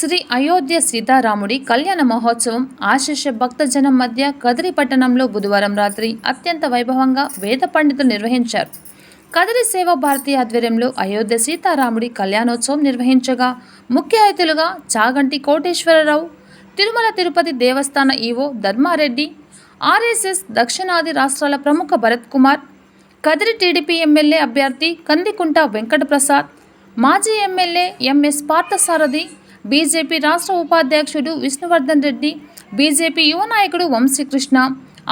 శ్రీ అయోధ్య సీతారాముడి కళ్యాణ మహోత్సవం ఆశీష భక్తజనం మధ్య కదిరి పట్టణంలో బుధవారం రాత్రి అత్యంత వైభవంగా వేద పండితులు నిర్వహించారు. కదిరి సేవా భారతి ఆధ్వర్యంలో అయోధ్య సీతారాముడి కళ్యాణోత్సవం నిర్వహించగా ముఖ్య అతిథులుగా చాగంటి కోటేశ్వరరావు, తిరుమల తిరుపతి దేవస్థాన ఈవో ధర్మారెడ్డి, ఆర్ఎస్ఎస్ దక్షిణాది రాష్ట్రాల ప్రముఖ భరత్ కుమార్, కదిరి టీడీపీ ఎమ్మెల్యే అభ్యర్థి కందికుంట వెంకటప్రసాద్, మాజీ ఎమ్మెల్యే ఎంఎస్ పార్థసారథి, బీజేపీ రాష్ట్ర ఉపాధ్యక్షుడు విష్ణువర్ధన్ రెడ్డి, బీజేపీ యువ నాయకుడు వంశీకృష్ణ,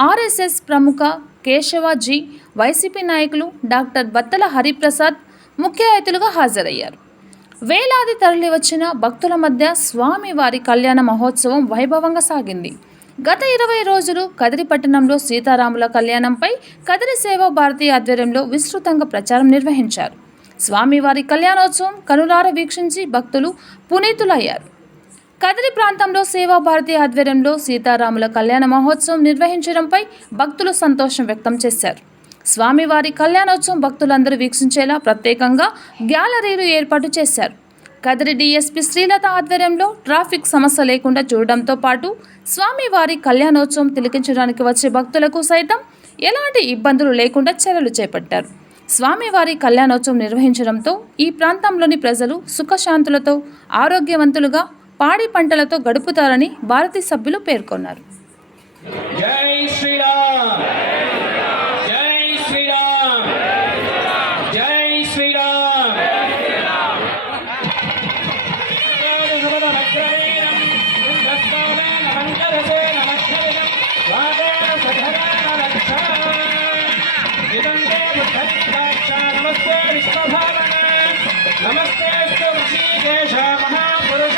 ఆర్ఎస్ఎస్ ప్రముఖ కేశవజీ, వైసీపీ నాయకులు డాక్టర్ బత్తల హరిప్రసాద్ ముఖ్య అతిథులుగా హాజరయ్యారు. వేలాది తరలివచ్చిన భక్తుల మధ్య స్వామివారి కళ్యాణ మహోత్సవం వైభవంగా సాగింది. గత 20 రోజులు కదిరి పట్టణంలో సీతారాముల కళ్యాణంపై కదిరి సేవా భారతి ఆధ్వర్యంలో విస్తృతంగా ప్రచారం నిర్వహించారు. స్వామివారి కళ్యాణోత్సవం కనులార వీక్షించి భక్తులు పునీతులయ్యారు. కదిరి ప్రాంతంలో సేవా భారతి ఆధ్వర్యంలో సీతారాముల కళ్యాణ మహోత్సవం నిర్వహించడంపై భక్తులు సంతోషం వ్యక్తం చేశారు. స్వామివారి కళ్యాణోత్సవం భక్తులందరూ వీక్షించేలా ప్రత్యేకంగా గ్యాలరీలు ఏర్పాటు చేశారు. కదిరి డీఎస్పీ శ్రీలత ఆధ్వర్యంలో ట్రాఫిక్ సమస్య లేకుండా చూడడంతో పాటు స్వామివారి కళ్యాణోత్సవం తిలకించడానికి వచ్చే భక్తులకు సైతం ఎలాంటి ఇబ్బందులు లేకుండా చర్యలు చేపట్టారు. స్వామివారి కళ్యాణోత్సవం నిర్వహించడంతో ఈ ప్రాంతంలోని ప్రజలు సుఖశాంతులతో ఆరోగ్యవంతులుగా పాడి పంటలతో గడుపుతారని భారతీ సభ్యులు పేర్కొన్నారు. జై శ్రీరామ్, జై శ్రీరామ్, జై శ్రీరామ్. నమస్తే విశ్వభావన, నమస్తే ఋషికేశ మహాపురుష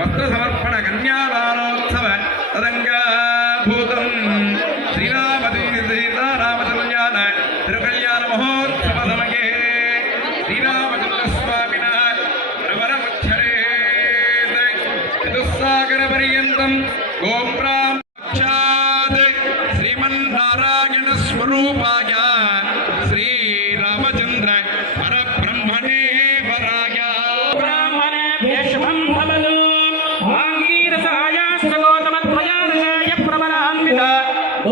వస్త్రసమర్పణ కన్యాదానోత్సవ తదంగాభూతం సీతారామకళ్యాణ తిరుకళ్యాణ మహోత్సవ సమగే శ్రీరామచంద్రస్వామిన ప్రవరముచ్చరే చతుస్సాగర పర్యంతం గోప్రాం శ్రీమన్నారాయణ స్వరూపాయ శ్రీరామచంద్ర పరబ్రహ్మణే వరాయ బ్రాహ్మణే శుభం భవతు. ఆంగీరసాయ సగోతమత్వయాయ ప్రబలాన్విత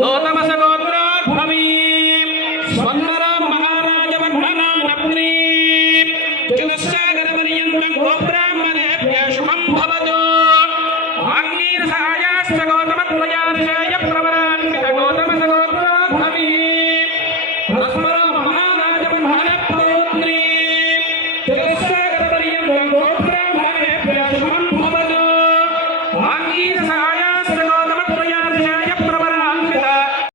గౌతమసగోత్రోద్భవీ స్వర్ణరామ మహారాజ వర్ధమానప్రీ చతుస్సాగర పర్యంతం గోబ్రాహ్మణేభ్యః శుభం భవతు. ఆంగీరసాయ సగోతమత్వయాయ